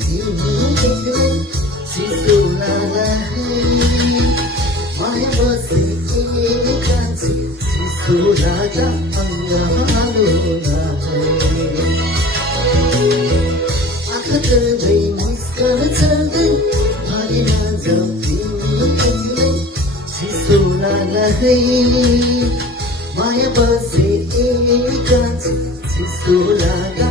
तिमी चिसोलालाई माया बसेका चिसोलाका अङ्गालोलाई आँखा चढ्दै मुस्कान चढ्दै भागेर जाऊ तिमी चिसोलालाई माया बसेका चिसोलाका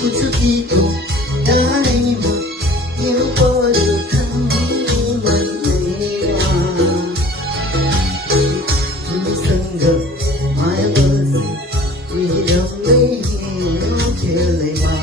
कुचुकीको डाँडैमा हिउँ पर्यो ठन्डी महिनामा तिमीसँग माया बसे रम्दै हिउँ खेल्दैमा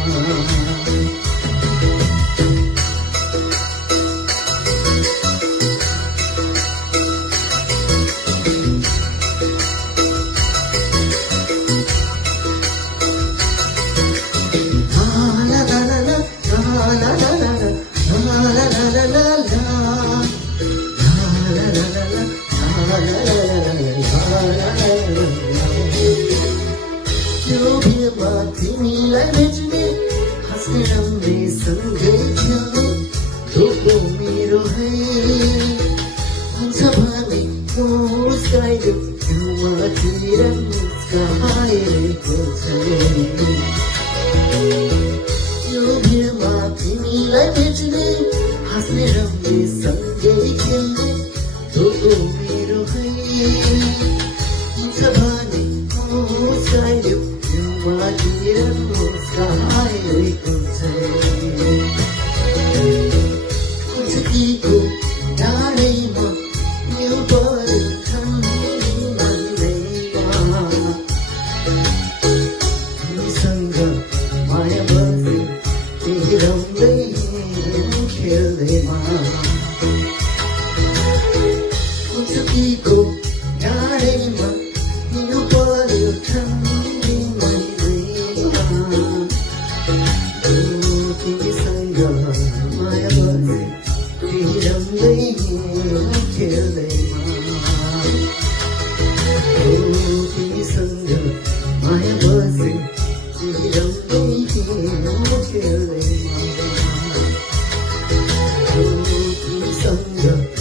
त्यो भिडमा तिमीलाई भेट्ने हाँस्ने रम्ने सँगै खेल्ने धोको मेरो है हुन्छ भने मुस्काइदेऊ हिउँमातिर मुस्काएको छ त्यो भिडमा तिमीलाई भेट्ने हाँस्ने रम्ने सँगै खेल्ने धोको मेरो है हुन्छ भने मुस्काइदेऊ हिउँमातिर मुस्काएको छ कुचुकीको डाँडैमा हिउँ पर्यो ठन्डी महिनामा तिमीसँग माया बसे त्यही रम्दै हिउँ खेल्दैमा कुचुकीको डाँडैमा हिउँ पर्यो ठन्डी महिनामा तिमीसँग माया बसे त्यही रम्दै हिउँ खेल्दैमा तिमीसँग माया बसे त्यही रम्दै हिउँ खेल्दैमा तिमीसँग